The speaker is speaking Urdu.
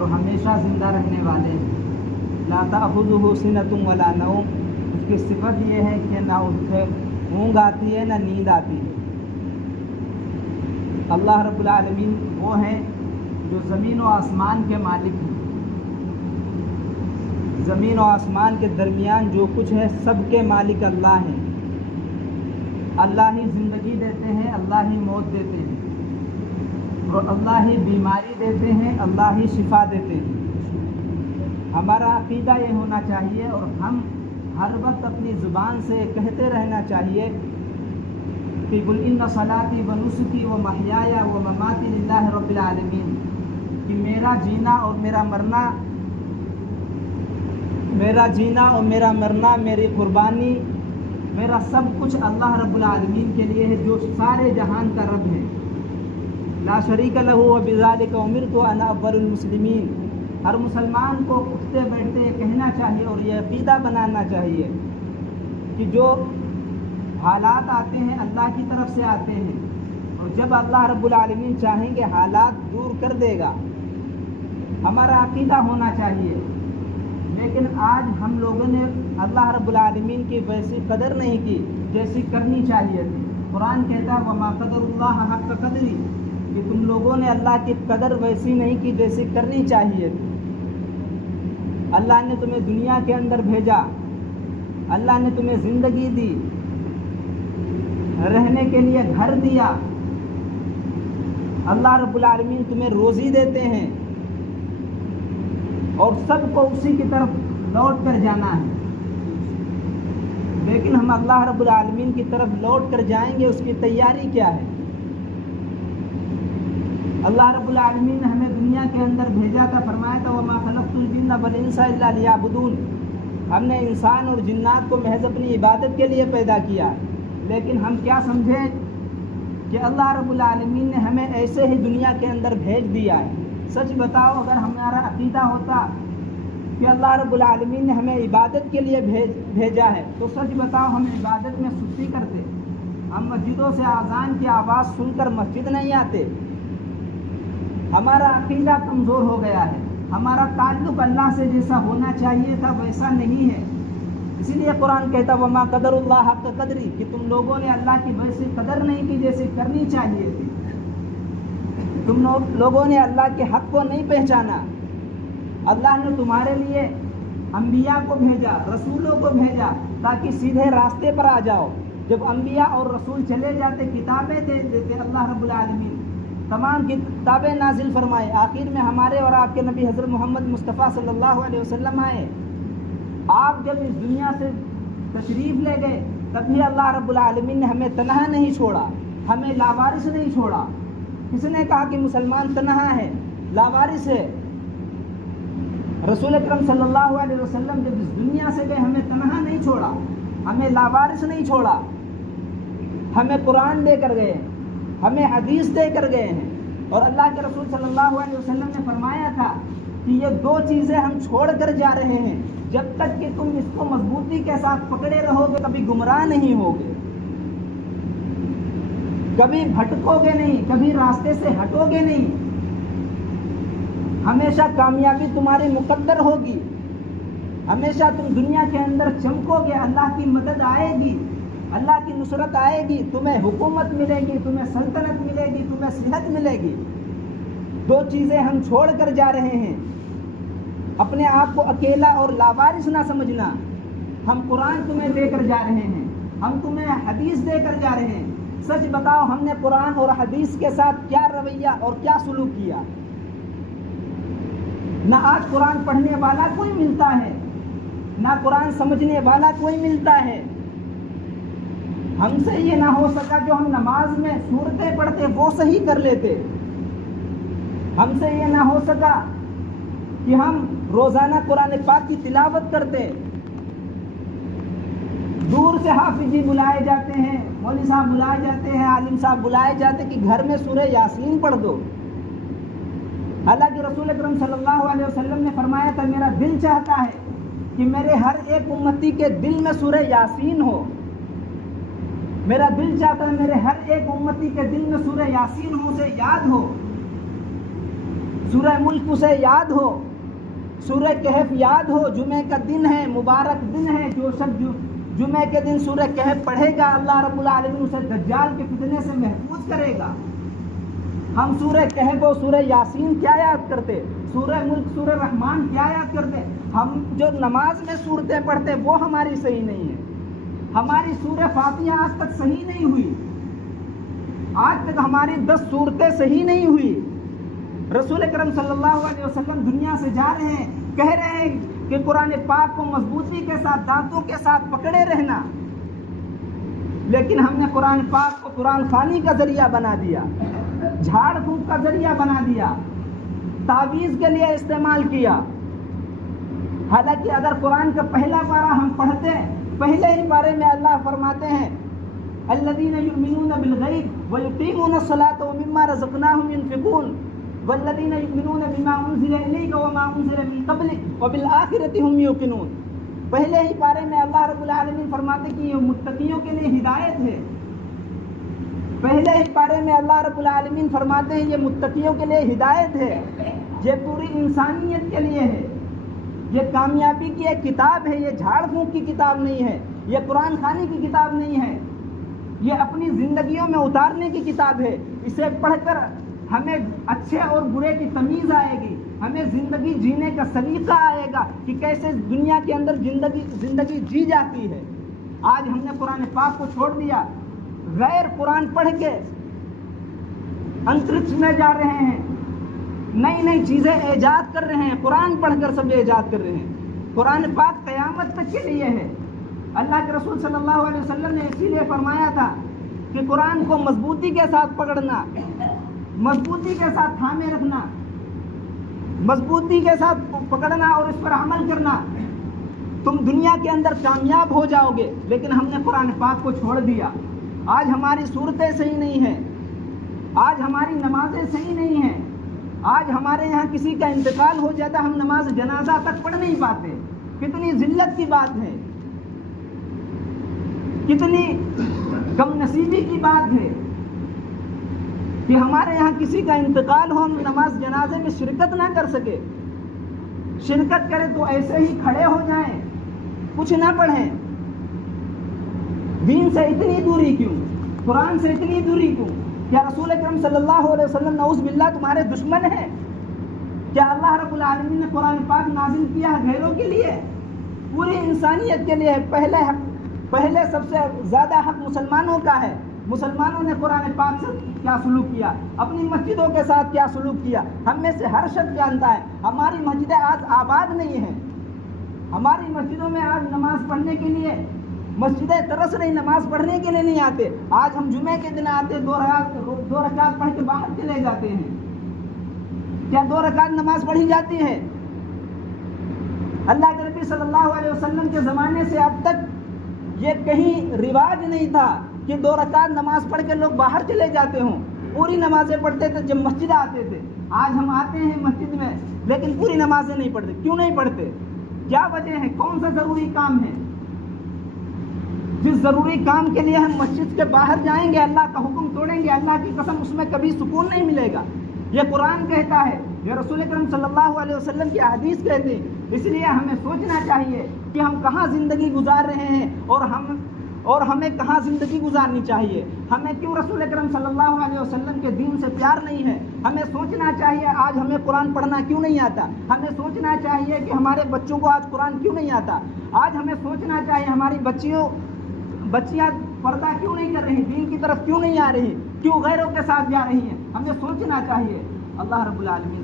اور ہمیشہ زندہ رہنے والے ہیں۔ لا تأخذہ سنۃ ولا نوم، اس کی صفت یہ ہے کہ نہ اس سے اونگ آتی ہے نہ نیند آتی ہے۔ اللہ رب العالمین وہ ہیں جو زمین و آسمان کے مالک ہیں۔ زمین و آسمان کے درمیان جو کچھ ہے سب کے مالک اللہ ہیں۔ اللہ ہی زندگی دیتے ہیں، اللہ ہی موت دیتے ہیں، اور اللہ ہی بیماری دیتے ہیں، اللہ ہی شفا دیتے ہیں۔ ہمارا عقیدہ یہ ہونا چاہیے اور ہم ہر وقت اپنی زبان سے کہتے رہنا چاہیے کہ قل ان صلاتی و نسکی و محیای و مماتی للہ رب العالمین، کہ میرا جینا اور میرا مرنا، میری قربانی، میرا سب کچھ اللہ رب العالمین کے لیے ہے جو سارے جہان کا رب ہے۔ لا شریک لہ وبذالک امرت وانا اول المسلمین۔ ہر مسلمان کو اٹھتے بیٹھتے یہ کہنا چاہیے اور یہ عقیدہ بنانا چاہیے کہ جو حالات آتے ہیں اللہ کی طرف سے آتے ہیں، اور جب اللہ رب العالمین چاہیں گے حالات دور کر دے گا۔ ہمارا عقیدہ ہونا چاہیے، لیکن آج ہم لوگوں نے اللہ رب العالمین کی ویسی قدر نہیں کی جیسی کرنی چاہیے تھی۔ قرآن کہتا ہے وما قدر اللہ حق قدری، کہ تم لوگوں نے اللہ کی قدر ویسی نہیں کی جیسی کرنی چاہیے تھی۔ اللہ نے تمہیں دنیا کے اندر بھیجا، اللہ نے تمہیں زندگی دی، رہنے کے لیے گھر دیا، اللہ رب العالمین تمہیں روزی دیتے ہیں، اور سب کو اسی کی طرف لوٹ کر جانا ہے۔ لیکن ہم اللہ رب العالمین کی طرف لوٹ کر جائیں گے، اس کی تیاری کیا ہے؟ اللہ رب العالمین نے ہمیں دنیا کے اندر بھیجا تھا، فرمایا تھا وما خلقت الجن والانس الا لیعبدون، ہم نے انسان اور جنات کو محض اپنی عبادت کے لیے پیدا کیا۔ لیکن ہم کیا سمجھیں کہ اللہ رب العالمین نے ہمیں ایسے ہی دنیا کے اندر بھیج دیا ہے۔ سچ بتاؤ، اگر ہمارا عقیدہ ہوتا کہ اللہ رب العالمین نے ہمیں عبادت کے لیے بھیجا ہے تو سچ بتاؤ ہم عبادت میں سستی کرتے؟ ہم مسجدوں سے اذان کی آواز سن کر مسجد نہیں آتے؟ ہمارا عقیدہ کمزور ہو گیا ہے، ہمارا تعلق اللہ سے جیسا ہونا چاہیے تھا ویسا نہیں ہے۔ اسی لیے قرآن کہتا وما قدر اللہ حق قدری، کہ تم لوگوں نے اللہ کی ویسی قدر نہیں کی جیسے کرنی چاہیے تھی۔ تم لوگوں نے اللہ کے حق کو نہیں پہچانا۔ اللہ نے تمہارے لیے انبیاء کو بھیجا، رسولوں کو بھیجا تاکہ سیدھے راستے پر آ جاؤ۔ جب انبیاء اور رسول چلے جاتے، کتابیں دے دیتے اللہ رب العالمین، تمام کتابیں نازل فرمائے، آخر میں ہمارے اور آپ کے نبی حضرت محمد مصطفیٰ صلی اللہ علیہ وسلم آئے۔ آپ جب اس دنیا سے تشریف لے گئے تب بھی اللہ رب العالمین نے ہمیں تنہا نہیں چھوڑا، ہمیں لاوارث نہیں چھوڑا۔ کس نے کہا کہ مسلمان تنہا ہے، لاوارث ہے؟ رسول اکرم صلی اللہ علیہ وسلم جب اس دنیا سے گئے ہمیں تنہا نہیں چھوڑا، ہمیں لاوارث نہیں چھوڑا، ہمیں قرآن دے کر گئے، ہمیں حدیث دے کر گئے ہیں۔ اور اللہ کے رسول صلی اللہ علیہ وسلم نے فرمایا تھا کہ یہ دو چیزیں ہم چھوڑ کر جا رہے ہیں، جب تک کہ تم اس کو مضبوطی کے ساتھ پکڑے رہو گے کبھی گمراہ نہیں ہوگے، کبھی بھٹکو گے نہیں، کبھی راستے سے ہٹو گے نہیں، ہمیشہ کامیابی تمہاری مقدر ہوگی، ہمیشہ تم دنیا کے اندر چمکو گے، اللہ کی مدد آئے گی، اللہ کی نصرت آئے گی، تمہیں حکومت ملے گی، تمہیں سلطنت ملے گی، تمہیں صحت ملے گی۔ دو چیزیں ہم چھوڑ کر جا رہے ہیں۔ اپنے آپ کو اکیلا اور لاوارث نہ سمجھنا۔ ہم قرآن تمہیں دے کر جا رہے ہیں، ہم تمہیں حدیث دے کر جا رہے ہیں۔ سچ بتاؤ ہم نے قرآن اور حدیث کے ساتھ کیا رویہ اور کیا سلوک کیا؟ نہ آج قرآن پڑھنے والا کوئی ملتا ہے، نہ قرآن سمجھنے والا کوئی ملتا ہے۔ ہم سے یہ نہ ہو سکا جو ہم نماز میں سورتیں پڑھتے وہ صحیح کر لیتے، ہم سے یہ نہ ہو سکا کہ ہم روزانہ قرآن پاک کی تلاوت کرتے۔ دور سے حافظ جی بلائے جاتے ہیں، مولوی صاحب بلائے جاتے ہیں، عالم صاحب بلائے جاتے کہ گھر میں سورہ یاسین پڑھ دو۔ حالانکہ رسول اکرم صلی اللہ علیہ وسلم نے فرمایا تھا میرا دل چاہتا ہے کہ میرے ہر ایک امتی کے دل میں سورہ یاسین ہو، میرا دل چاہتا ہے میرے ہر ایک امتی کے دل میں سورہ یاسین ہو، اسے یاد ہو۔ سورہ ملک اسے یاد ہو، سورہ کہف یاد ہو، جمعے کا دن ہے، مبارک دن ہے، جو شخص جمعے کے دن سورہ کہف پڑھے گا اللہ رب العالمین اسے دجال کے فتنے سے محفوظ کرے گا۔ ہم سورہ کہف و سورہ یاسین کیا یاد کرتے، سورہ ملک سورہ رحمان کیا یاد کرتے، ہم جو نماز میں سورتیں پڑھتے وہ ہماری صحیح نہیں ہے، ہماری سورہ فاتحہ آج تک صحیح نہیں ہوئی، آج تک ہماری 10 سورتیں صحیح نہیں ہوئی۔ رسول اکرم صلی اللہ علیہ وسلم دنیا سے جا رہے ہیں، کہہ رہے ہیں کہ قرآن پاک کو مضبوطی کے ساتھ دانتوں کے ساتھ پکڑے رہنا، لیکن ہم نے قرآن پاک کو قرآن خوانی کا ذریعہ بنا دیا، جھاڑ پھونک کا ذریعہ بنا دیا، تعویذ کے لیے استعمال کیا۔ حالانکہ اگر قرآن کا پہلا پارہ ہم پڑھتے ہیں، پہلے ہی پارے میں اللہ فرماتے ہیں الذین یؤمنون بالغیب ویقیمون الصلاۃ ومما رزقناہم ینفقون والذین یؤمنون بما انزل الیک وما انزل من قبلک وبالآخرۃ هم یوقنون۔ پہلے ہی پارے میں اللہ رب العالمین فرماتے کہ یہ متقیوں کے لیے ہدایت ہے، پہلے ہی پارے میں اللہ رب العالمین فرماتے ہیں یہ متقیوں کے لیے ہدایت ہے، یہ پوری انسانیت کے لیے ہے، یہ کامیابی کی ایک کتاب ہے، یہ جھاڑ پھونک کی کتاب نہیں ہے، یہ قرآن خوانی کی کتاب نہیں ہے، یہ اپنی زندگیوں میں اتارنے کی کتاب ہے۔ اسے پڑھ کر ہمیں اچھے اور برے کی تمیز آئے گی، ہمیں زندگی جینے کا سلیقہ آئے گا کہ کیسے دنیا کے اندر زندگی جی جاتی ہے۔ آج ہم نے قرآن پاک کو چھوڑ دیا، غیر قرآن پڑھ کے انترکش میں جا رہے ہیں، نئی نئی چیزیں ایجاد کر رہے ہیں، قرآن پڑھ کر سب ایجاد کر رہے ہیں۔ قرآن پاک قیامت تک کے لیے ہے۔ اللہ کے رسول صلی اللہ علیہ وسلم نے اسی لیے فرمایا تھا کہ قرآن کو مضبوطی کے ساتھ پکڑنا، مضبوطی کے ساتھ تھامے رکھنا، مضبوطی کے ساتھ پکڑنا اور اس پر عمل کرنا، تم دنیا کے اندر کامیاب ہو جاؤ گے۔ لیکن ہم نے قرآن پاک کو چھوڑ دیا، آج ہماری صورتیں صحیح نہیں ہیں، آج ہماری نمازیں صحیح نہیں ہیں، آج ہمارے یہاں کسی کا انتقال ہو جاتا ہم نماز جنازہ تک پڑھ نہیں پاتے۔ کتنی ذلت کی بات ہے، کتنی کم نصیبی کی بات ہے کہ ہمارے یہاں کسی کا انتقال ہو، ہم نماز جنازے میں شرکت نہ کر سکے، شرکت کرے تو ایسے ہی کھڑے ہو جائیں، کچھ نہ پڑھیں۔ دین سے اتنی دوری کیوں، قرآن سے اتنی دوری کیوں؟ کیا رسول اکرم صلی اللہ علیہ وسلم نعوذ باللہ تمہارے دشمن ہیں؟ کیا اللہ رب العالمین نے قرآن پاک نازل کیا غیروں کے لیے؟ پوری انسانیت کے لیے پہلے سب سے زیادہ حق مسلمانوں کا ہے۔ مسلمانوں نے قرآن پاک سے کیا سلوک کیا، اپنی مسجدوں کے ساتھ کیا سلوک کیا، ہم میں سے ہر شخص جانتا ہے۔ ہماری مسجدیں آج آباد نہیں ہیں، ہماری مسجدوں میں آج نماز پڑھنے کے لیے مسجدیں ترس رہی، نماز پڑھنے کے لیے نہیں آتے۔ آج ہم جمعے کے دن آتے، دو رکعت پڑھ کے باہر چلے جاتے ہیں۔ کیا 2 رکعت نماز پڑھی جاتی ہے؟ اللہ کے نبی صلی اللہ علیہ وسلم کے زمانے سے اب تک یہ کہیں رواج نہیں تھا کہ 2 رکعت نماز پڑھ کے لوگ باہر چلے جاتے ہوں، پوری نمازیں پڑھتے تھے جب مسجد آتے تھے۔ آج ہم آتے ہیں مسجد میں لیکن پوری نمازیں نہیں پڑھتے۔ کیوں نہیں پڑھتے؟ کیا وجہ ہے؟ کون سا ضروری کام ہے؟ جس ضروری کام کے لیے ہم مسجد کے باہر جائیں گے، اللہ کا حکم توڑیں گے، اللہ کی قسم اس میں کبھی سکون نہیں ملے گا۔ یہ قرآن کہتا ہے، یہ رسول اکرم صلی اللہ علیہ وسلم کی حدیث کہتے ہیں۔ اس لیے ہمیں سوچنا چاہیے کہ ہم کہاں زندگی گزار رہے ہیں اور ہمیں کہاں زندگی گزارنی چاہیے۔ ہمیں کیوں رسول اکرم صلی اللہ علیہ وسلم کے دین سے پیار نہیں ہے؟ ہمیں سوچنا چاہیے آج ہمیں قرآن پڑھنا کیوں نہیں آتا۔ ہمیں سوچنا چاہیے کہ ہمارے بچوں کو آج قرآن کیوں نہیں آتا۔ آج ہمیں سوچنا چاہیے ہماری بچیاں پردہ کیوں نہیں کر رہی، دین کی طرف کیوں نہیں آ رہی، کیوں غیروں کے ساتھ جا رہی ہیں۔ ہمیں سوچنا چاہیے۔ اللہ رب العالمین